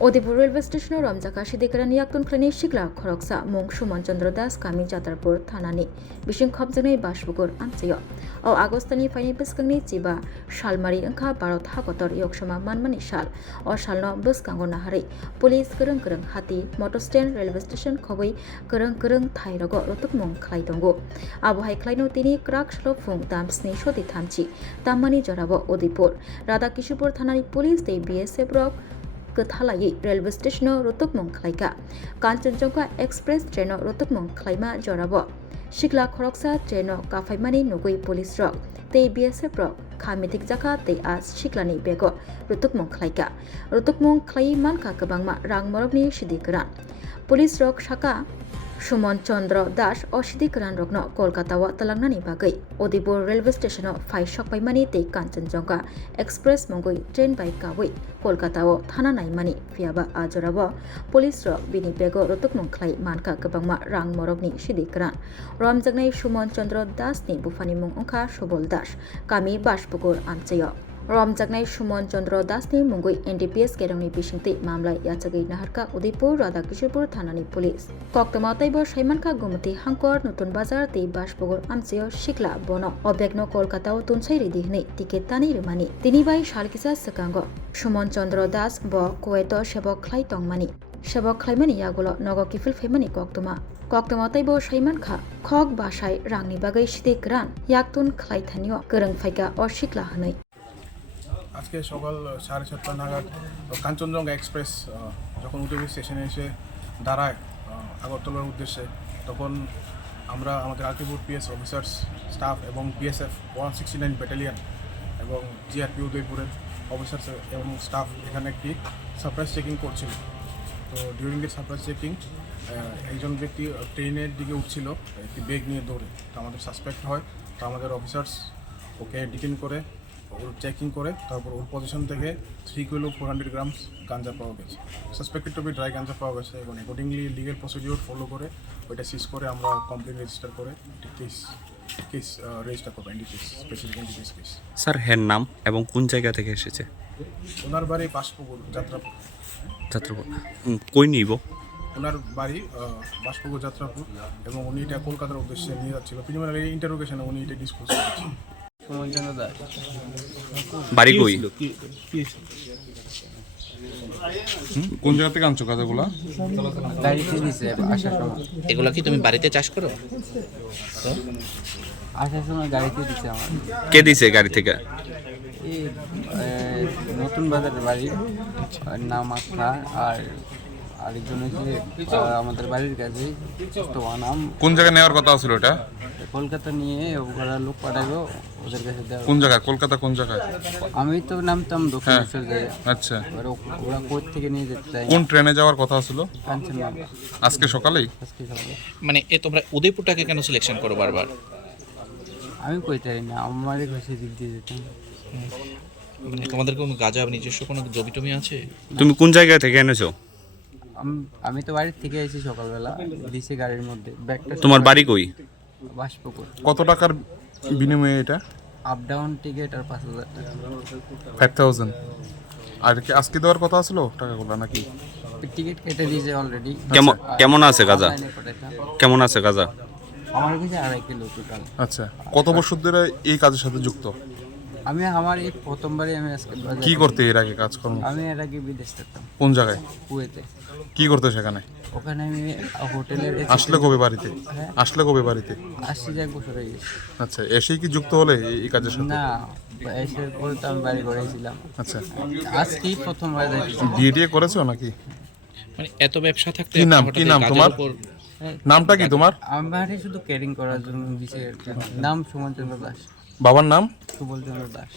Odipur railway station Ramjaka Shidikaran Yaktun Klani Shikla Khoroksa Mung Shuman Chandra Das Kami Jatarpur Thanani Bishin Khobjani Bashbugur Amsayo O Agostani Fani Biskangni Chiba Shalmari Angka Barot Hakotor Yokshama Manmani Shal O Shalno Buskango Nahari Police Kereng Kereng Hati Motor Stand Railway Station Khobui Kereng Kereng Thairago Rotuk Mung Klaitongo Abu Hai Klaino Tini Krak Shlopfung Dam Sni Shoti Thamchi Tamani Jorabo Odipur Radha Kishupur Thanani Police They BSF Rock Kathalai railway station Rotukmung Klaika Kanchenjunga Express train Rotukmung Klaima Jorabo Shikla Khoroksa train Kafaimani Nugui Police Rock They BSF Rock Kamitik Jaka They as Shiklani Bego Rotukmung Klaika Rotukmung Klai Manka Kabangma Rang Morogni Shidikaran Police Rock Shaka Shumon Chandra Das o Shidikaran Rokno Kolkata wa Talangnani Bagai Odipur railway station Fai Shokpaimani Te Kanchenjunga Express Mongoi train by Kawi Kolkata o Thana Naimani Fiaba Ajorabo Police Rock Bini Bego Rotukmung Klai Manka Kabangma Rang Morogni Shidikaran Ramjagnai Shumon Chandra Das ni Bufani Mung Ongka Shobol Das Kami Bashbugur Amchayo Ramjagnai Shumon Chandra Das ni Mungui NDPS Kerongni Bishingti Mamla Yachagai Naharka Udipur Radha Kishupur Thanani Police Koktomatai bo Shaimanka Gumati Hankor Nutun Bazar Te Bashbugur Amchayo Shikla Bono Obegno Kolkata o Tunsai Ridihne Tiket Tani Rimani Tinibai Shalkisa Sakango Shumon Chandra Das bo Kuwaito Shebok Klai Tongmani Shebok Klaimani Yagulo Nogo Kifil Femani Koktomatai bo Shaimanka Khok Bashai Rangni Bagai Shidikaran Yaktun Klai Thanio Kereng Faika o Shikla Hanai আজকে সকাল 7:30 নাগাদ Kanchenjunga express যখন উদয়পুর স্টেশনে এসে দাঁড়ায় আগরতলার উদ্দেশ্যে তখন আমরা আমাদের আলটিপুর পিএস অফিসার্স স্টাফ এবং পিএসএফ 169 ব্যাটালিয়ন এবং জিআরপি উদয়পুরের অফিসার্স এবং স্টাফ এখানে একটি সারপ্রাইজ চেকিং করছিল। তো ডিউরিং দ্য সারপ্রাইজ চেকিং একজন ব্যক্তি ট্রেনের দিকে উঠছিল একটি ব্যাগ নিয়ে দৌড়ে। তো আমাদের সাসপেক্ট হয়, তো আমাদের অফিসার্স ওকে ডিটেইন করে ওর চেকিং করে তারপর ওর পজিশন থেকে 3 কিলো 400 গ্রামস গাঁজা পাওয়া গেছে। সাসপেক্টেড টু বি ড্রাই গাঁজা পাওয়া গেছে এবং অ্যাকর্ডিংলি লিগেল প্রসিডিওর ফলো করে ওইটা সিজ করে আমরা কমপ্লেন রেজিস্টার করে কেস রেজিস্টার করবো NDPS special NDPS case. Sir হের নাম এবং কোন জায়গা থেকে এসেছে? ওনার বাড়ি বাসপুকুর যাত্রাপুর। কই নিব? ওনার বাড়ি বাসপুকুর যাত্রাপুর এবং উনি এটা কলকাতার উদ্দেশ্যে নিয়ে যাচ্ছিল। প্রিলিমিনারি ইন্টারোগেশনে উনি এটা ডিসক্লোজ করেছেন। বাড়ি কই? কোন জায়গা থেকে আনছো গাঁজাগুলা? এগুলা কি তুমি বাড়িতে চাষ করো? আসার সময় গাড়িতে দিচ্ছে আমার। কে দিছে গাড়ি থেকে? এই নতুন বাজারের বাড়ি নাম আখা আর আরেকজন হচ্ছে আমাদের বাড়ির কাছে নাম। কোন জায়গায় নেওয়ার কথা ছিল এটা? কলকাতা নিয়ে ওরা লোক পাঠাবো ওদের কাছে দেওয়া। কোন জায়গায়? কলকাতা কোন জায়গায়? আমি তো নামতাম দক্ষিণেশ্বর জায়গায়। আচ্ছা, ওরা কোথা থেকে নিয়ে যেতে চাই। কোন ট্রেনে যাওয়ার কথা ছিল? কাঞ্চনজঙ্ঘা। আজকে সকালেই? আজকে সকালে। মানে তোমরা উদয়পুরটাকে কেন সিলেকশন করো বারবার? আমি কইতে পারি না, আমারই ঘষে দিক দিয়ে যেতাম। মানে তোমাদের কোনো গাঁজা নিজস্ব কোনো জমি টমি আছে? তুমি কোন জায়গা থেকে এনেছো? আমি তো বাড়ির থেকে এসেছি সকালবেলা, দিছি গাড়ির মধ্যে ব্যাগটা। তোমার বাড়ি কই? বাসপুকুর। কত টাকার বিনিময়ে এটা? আপ ডাউন টিকিট আর 5,000 টাকা। 5,000। আর কি আজকে দেওয়ার কথা ছিল টাকাগুলো নাকি? টিকিট কেটে দিয়েছে অলরেডি। কেমন আছে গাঁজা? কেমন আছে গাঁজা? আমার কাছে 2.5 কিলো টোটাল। আচ্ছা, কত বছর ধরে এই কাজের সাথে যুক্ত? আমার এই প্রথমবারই আমি আজকে কি করতে এর আগে কাজকর্ম? আমি এর আগে বিদেশ থাকতাম। কোন জায়গায়? কুয়েতে। কি করতে সেখানে? ওখানে আমি হোটেলের। আসলে কবে বাড়িতে? আসলে কবে বাড়িতে? আসছি 1 বছর হয়ে গেছে। আচ্ছা, এসেই কি যুক্ত হলে এই কাজের সাথে? না, এসে পরে তো আমি বাড়ি করেছিলাম। আচ্ছা, আজকেই প্রথমবার যাচ্ছি। বিয়ে করেছো নাকি? মানে এত ব্যবসা থাকতে কি নাম তোমার? নামটা কি তোমার? আমার শুধু ক্যারিং করার জন্য দিছে। নাম সুমন চন্দ্র দাস। বাবার নাম? সুবল চন্দ্র দাস।